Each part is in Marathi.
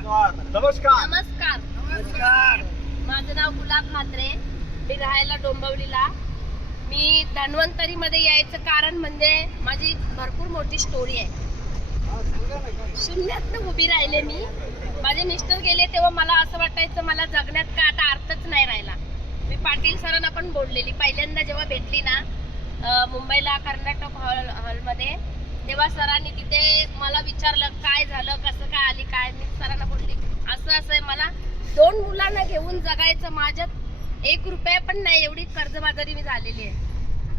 नमस्कार. नमस्कार. माझं नाव गुलाब म्हात्रे. मी राहायला डोंबिवलीला. मी धन्वंतरी मध्ये यायचं कारण म्हणजे माझी भरपूर मोठी स्टोरी आहे. शून्यातनं उभी राहिले मी. माझे मिस्टर गेले तेव्हा मला असं वाटायचं मला जगण्यात का आता अर्थच नाही राहिला. मी पाटील सरांना पण बोललेली पहिल्यांदा जेव्हा भेटली ना मुंबईला कर्नाटक हॉलमध्ये, तेव्हा सरांनी तिथे मला विचारलं काय झालं, कसं काय आली काय. मी सरांना बोलले असं असं आहे, मला 2 मुलांना घेऊन जगायचं, माझ्यात 1 रुपया पण नाही, एवढी कर्जबाजारी मी झालेली आहे.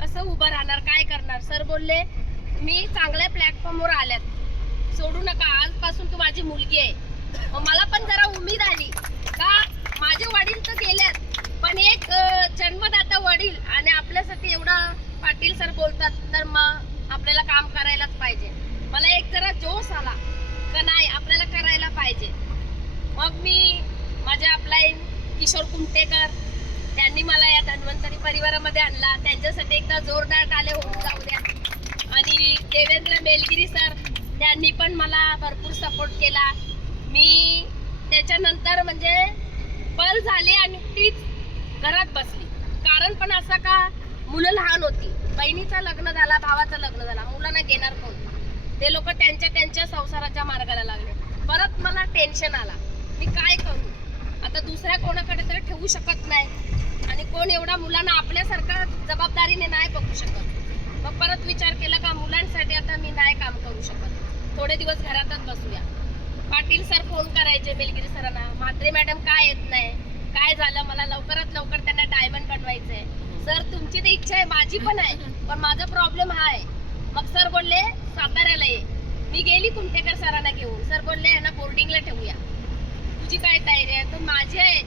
कसं उभं राहणार, काय करणार. सर बोलले मी चांगल्या प्लॅटफॉर्मवर आल्यात, सोडू नका, आजपासून तू माझी मुलगी आहे. मग मला पण जरा उमेद आली का माझे वडील तर गेल्यात पण एक जन्मदाता वडील आणि आपल्यासाठी एवढं पाटील सर बोलतात तर मग आपल्याला काम करायलाच पाहिजे. मला एक जरा जोश आला का नाही आपल्याला करायला पाहिजे. मग मी माझे अपलाईन किशोर कुमटेकर त्यांनी मला या धन्वंतरी परिवारामध्ये आणला. त्यांच्यासाठी एकदा जोरदार टाळे होऊन जाऊ द्या. आणि देवेंद्र मेलगिरी सर त्यांनी पण मला भरपूर सपोर्ट केला. मी त्याच्यानंतर म्हणजे पल झाले आणि तीच घरात बसली. कारण पण असा का मुलं लहान होती, बहिणीचं लग्न झाला, भावाचं लग्न झाला, मुलांना घेणार कोण. ते लोक त्यांच्या संसाराच्या मार्गाला लागले. परत मला टेन्शन आला मी काय करू आता, दुसऱ्या कोणाकडे तर ठेवू शकत नाही आणि कोण एवढा मुलांना आपल्यासारखा जबाबदारीने नाही बघू शकत. मग परत विचार केला का मुलांसाठी आता मी नाही काम करू शकत, थोडे दिवस घरातच बसूया. पाटील सर फोन करायचे मेलगिरी सरांना, म्हात्रे मॅडम काय येत नाही, काय झालं, मला लवकरात लवकर त्यांना डायमंड बनवायचंय. सर तुमची तर इच्छा आहे, माझी पण आहे, पण माझा प्रॉब्लेम हा आहे. मग सर बोलले साताऱ्याला ये. मी गेली कुमटेकर सरांना घेऊन. सर बोलले ना बोर्डिंगला ठेवूया, तुझी काय तयारी आहे. तर माझी आहे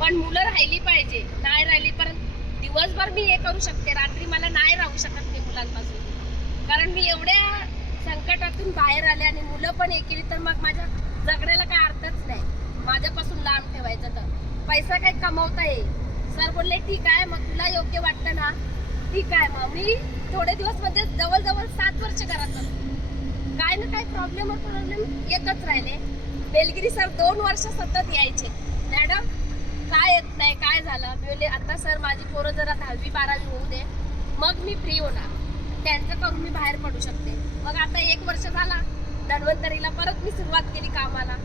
पण मुलं राहिली पाहिजे, नाही राहिली पण दिवसभर मी हे करू शकते, रात्री मला नाही राहू शकत मी मुलांपासून. कारण मी एवढ्या संकटातून बाहेर आले आणि मुलं पण हे केली तर मग माझ्या जगण्याला काय अर्थच नाही. माझ्यापासून लांब ठेवायचं तर पैसा काही कमवता येईल. सर बोलले ठीक आहे, मग तुला योग्य वाटतं ना ठीक आहे. मग मी थोडे दिवस म्हणजे जवळजवळ 7 वर्ष घरात बसले. काय ना काय प्रॉब्लेम येतच राहिले. बेलगिरी सर 2 वर्ष सतत यायचे, मॅडम काय येत नाही, काय झालं. मी बोलले आता सर माझी पोरं जरा 10वी 12वी होऊ दे, मग मी फ्री होणार, त्यांचं करून मी बाहेर पडू शकते. मग आता 1 वर्ष झाला धन्वंतरीला परत मी सुरुवात केली कामाला.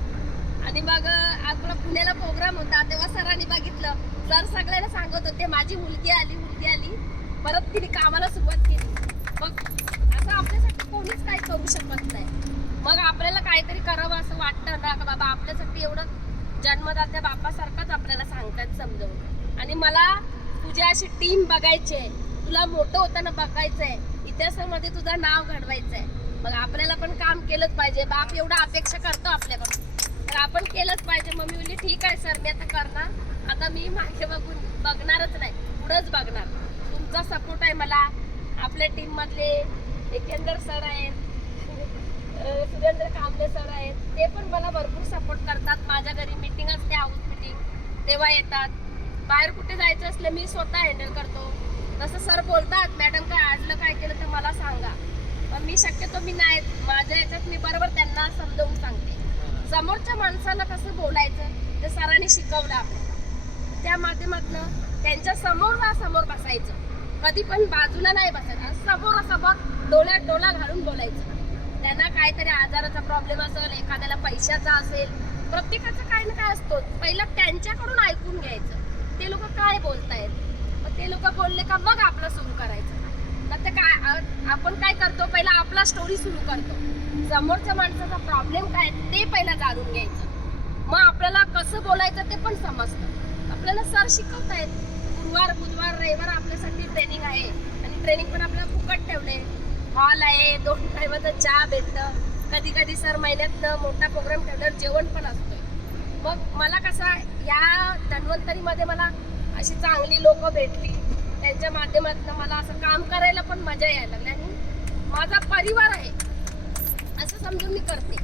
आणि मग आपला पुण्याला प्रोग्राम होता तेव्हा सरांनी बघितलं. सर सगळ्यांना सांगत होते माझी मुलगी आली, परत तिने कामाला सुरुवात केली. मग असं आपल्यासाठी कोणीच काही करू शकत नाही. मग आपल्याला काहीतरी करावं असं वाटतं ना का बाबा आपल्यासाठी एवढं जन्मदात्या बापासारखंच आपल्याला सांगतात समजावून. आणि मला तुझी अशी टीम बघायची आहे, तुला मोठं होताना बघायचंय, इतिहासामध्ये तुझं नाव घडवायचंय. मग आपल्याला पण काम केलंच पाहिजे. बाप एवढा अपेक्षा करतो आपल्याकडून तर आपण केलंच पाहिजे. मग मी बोलली ठीक आहे सर मी आता करणार, आता मी मागे बघणारच नाही, पुढंच बघणार. तुमचा सपोर्ट आहे मला. आपल्या टीम मधले एकेंदर सर आहेत, सुरेंद्र कांबळे सर आहेत, ते पण मला भरपूर सपोर्ट करतात. माझ्या घरी मीटिंग असते, हाऊस मीटिंग, तेव्हा येतात. बाहेर कुठे जायचं असलं मी स्वतः हँडल करतो. तसं सर बोलतात मॅडम काय अडलं काय केलं तर मला सांगा. पण मी शक्यतो मी नाही, माझ्या याच्यात मी बरोबर त्यांना समजावून सांगते. समोरच्या माणसाला कसं बोलायचं ते सरांनी शिकवलं आपल्याला. त्या माध्यमातून त्यांच्या समोर बसायचं, कधी पण बाजूला नाही बसायचं, समोर डोळ्यात डोळा घालून बोलायचं. त्यांना काहीतरी आजाराचा प्रॉब्लेम असेल, एखाद्याला पैशाचा असेल, प्रत्येकाचा काय ना काय असतो, पहिला त्यांच्याकडून ऐकून घ्यायचं ते लोक काय बोलतायत. मग ते लोक बोलले का मग आपलं सुरू करायचं. मग ते काय आपण काय करतो, पहिला आपला स्टोरी सुरू करतो, समोरच्या माणसाचा प्रॉब्लेम काय ते पहिला जाणून घ्यायचं. मग आपल्याला कसं बोलायचं ते पण समजतं. आपल्याला सर शिकवतायत. गुरुवार बुधवार रविवार आपल्यासाठी ट्रेनिंग आहे आणि ट्रेनिंग पण आपल्याला फुकट ठेवले. हॉल आहे, 2 टायमाचं चहा भेटतं, कधी कधी सर महिन्यातनं मोठा प्रोग्राम ठेवल्यावर जेवण पण असतोय. मग मला कसा या धन्वंतरीमध्ये मला अशी चांगली लोक भेटली, त्यांच्या माध्यमातून मला असं काम करायला पण मजा यायला लागली आणि माझा परिवार आहे असं समजून मी करते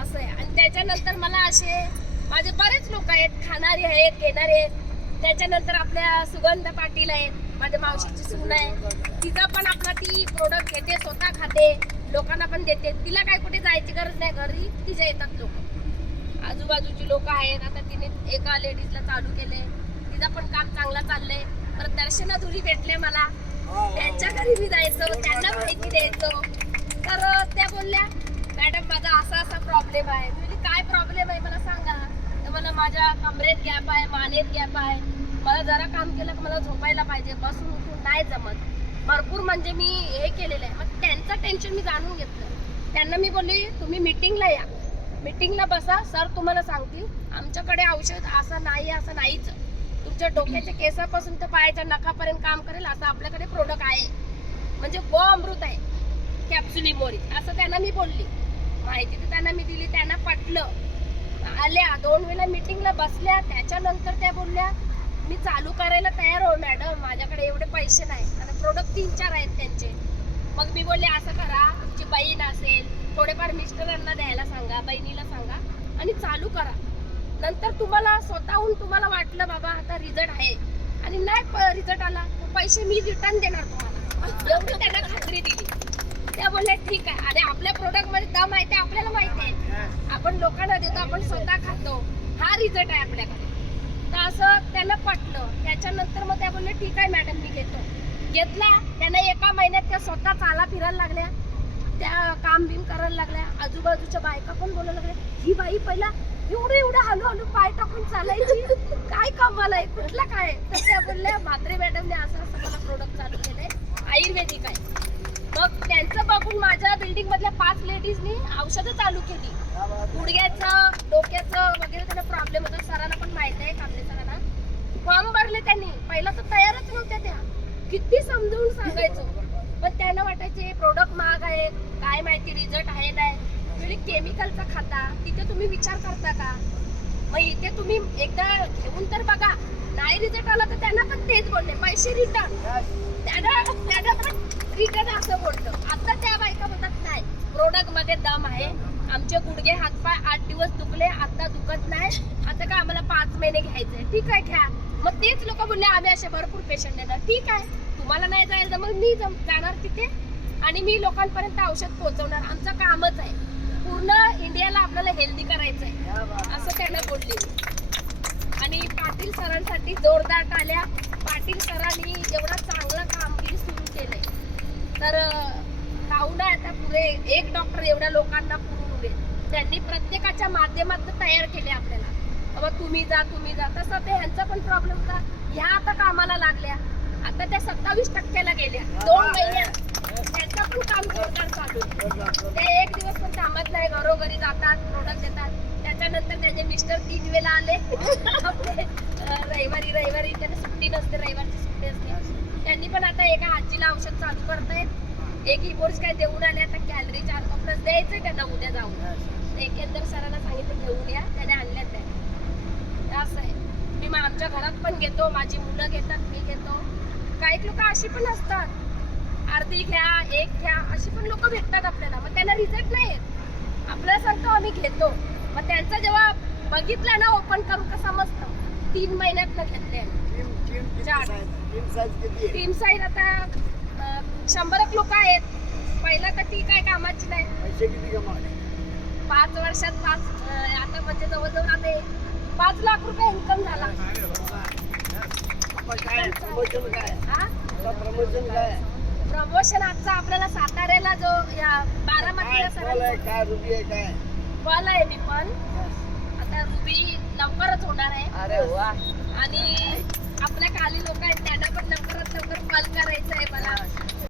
असं आहे. आणि त्याच्यानंतर मला असे माझे बरेच लोक आहेत, खाणारे आहेत, घेणारे आहेत. त्याच्यानंतर आपल्या सुगंध पाटील आहेत, माझ्या मावशीची सून आहे, तिचा पण आपला ती प्रोडक्ट घेते, स्वतः खाते, लोकांना पण देते. तिला काय कुठे जायची गरज नाही, घरी तिच्या येतात लोक. आजूबाजूची लोक आहेत. आता तिने एका लेडीजला चालू केले, तिचं पण काम चांगलं चाललंय. परत दर्शना धुरी भेटले मला, त्यांच्या घरी मी जायचं, त्यांना माहिती द्यायचं. तर त्या बोलल्या मॅडम माझा असा असा प्रॉब्लेम आहे. म्हणजे काय प्रॉब्लेम आहे मला सांगा. तर मला माझ्या कमरेत गॅप आहे, मानेत गॅप आहे, मला जरा काम केलं की मला झोपायला पाहिजे, बसून उठून नाही जमत. भरपूर म्हणजे मी हे केलेलं आहे. मग त्यांचं टेन्शन मी जाणून घेतलं. त्यांना मी बोलली तुम्ही मीटिंगला या, मीटिंगला बसा, सर तुम्हाला सांगतील. आमच्याकडे औषध असं नाही, असं नाहीच. तुमच्या डोक्याच्या केसापासून तर पायाच्या नखापर्यंत काम करेल असं आपल्याकडे प्रोडक्ट आहे. म्हणजे गो अमृत आहे, कॅप्सुलिमोरी असं त्यांना मी बोलली. माहिती तर त्यांना मी दिली, त्यांना पटलं. आल्या 2 वेळा मीटिंगला बसल्या. त्याच्यानंतर त्या बोलल्या मी चालू करायला तयार हो मॅडम, माझ्याकडे एवढे पैसे नाही आणि प्रोडक्ट 3-4 आहेत त्यांचे. मग मी बोलले असं करा, तुमची बहीण असेल थोडेफार मिस्टरांना द्यायला सांगा, बहिणीला सांगा आणि चालू करा. नंतर तुम्हाला स्वतःहून तुम्हाला वाटलं बाबा आता रिझल्ट आहे आणि नाही रिझल्ट आला तर पैसे मी रिटर्न देणार तुम्हाला, एवढी त्यांना खात्री दिली. त्या बोलल्या ठीक आहे. आणि आपल्या प्रोडक्ट मध्ये दम आहे ते आपल्याला माहिती आहे, आपण लोकांना देतो, आपण स्वतः खातो, हा रिझल्ट आहे आपल्याकडे. तर असं त्यांना पटलं. त्याच्यानंतर मग त्या बोलल्या ठीक आहे मॅडम मी घेतला. त्यांना एका महिन्यात त्या स्वतः चाला फिरायला लागल्या, त्या काम बिम करायला लागल्या. आजूबाजूच्या बायका पण बोलायला लागल्या ही बाई पहिला एवढं हळू पाय टाकून चालायची, काय कमाल आहे, कुठला काय. तर त्या बोलल्या म्हात्रे मॅडमने असं असं मला प्रोडक्ट चालू केलंय, आयुर्वेदिक आहे. मग त्यांचं बघून माझ्या बिल्डिंग मधल्या 5 लेडीजनी औषधं चालू केली. गुडघ्याचं, डोक्याचं वगैरे त्यांना प्रॉब्लेम होता. सरांना पण माहिती आहे, कांबळे सरांना. फॉर्म भरले त्यांनी. पहिला तर तयारच नव्हत्या त्या, किती समजून सांगायचो. पण त्यांना वाटायचे प्रोडक्ट महाग आहे, काय माहिती रिझल्ट आहे नाही. म्हणजे केमिकलचा खाता, तिथे तुम्ही विचार करता का. मग इथे तुम्ही एकदा घेऊन तर बघा, नाही रिझल्ट आला तर त्यांना पण तेच बोलले पैसे रिटर्न. त्यांना पण रिटर्न असं बोलतो. आता त्या बायका म्हणतात नाही प्रोडक्ट मध्ये दम आहे, आमचे गुडघे हातपाय 8 दिवस दुखले, आता दुखत नाही, आता का आम्हाला 5 महिने घ्यायचंय. ठीक आहे घ्या. मग तेच लोक बोलले आम्ही असे भरपूर पेशंट देणार. ठीक आहे, तुम्हाला नाही जायचं मग मी जाणार तिथे आणि मी लोकांपर्यंत औषध पोहोचवणार. आमचं कामच आहे, पूर्ण इंडियाला आपल्याला हेल्दी करायचंय असं त्यांना बोलले. आणि पाटील सरांसाठी जोरदार टाळ्या. पाटील सरांनी एवढा चांगला कामगिरी सुरू केलंय तर पाहुणा आता पुढे एक डॉक्टर एवढ्या लोकांना पुरून उडेल. त्यांनी प्रत्येकाच्या माध्यमातून तयार केले आपल्याला, बाबा तुम्ही जा. तसं ते ह्यांचा पण प्रॉब्लेम होता. ह्या आता कामाला लागल्या, आता त्या 27% गेल्या 2 महिन्यात. त्यांचं पण काम जोरदार चालू. ते एक दिवस पण कामात नाही, घरोघरी जातात, प्रोडक्ट देतात. त्याच्यानंतर त्याचे मिस्टर 3 वेळा आले. रविवारी त्यांना सुट्टी नसते, रविवारची सुट्टी असते. त्यांनी पण आता एका आजीला औषध चालू करतायत. एक इबोर्स काय देऊन आले, आता कॅलरी 4 कपडे द्यायचे त्यांना उद्या जाऊन. एकेंदर सरांना सांगितलं घेऊन या, त्याने आणल्या त्या. असं आहे. मी मग आमच्या घरात पण घेतो, माझी मुलं घेतात, मी घेतो. काही लोक अशी पण असतात, अर्धी घ्या, एक घ्या, अशी पण लोक भेटतात आपल्याला. मग त्यांना रिझल्ट नाही येत, आपल्याला सांगतो आम्ही घेतो. मग त्यांचा जेव्हा बघितलं ना ओपन करून का समजतं. 3 महिन्यात घेतले. टीम साईज आता 100 लोक आहेत. पहिला तर ती काय कामाची नाही. 5 वर्षात 5 आता म्हणजे जवळजवळ आता 5 लाख रुपये इन्कम झाला. प्रमोशन आजचा आपल्याला साताऱ्याला जो या बारामतीला फल आहे. मी पण आता रुबी लवकरच होणार आहे. आणि आपल्या खाली लोक आहेत त्यांना पण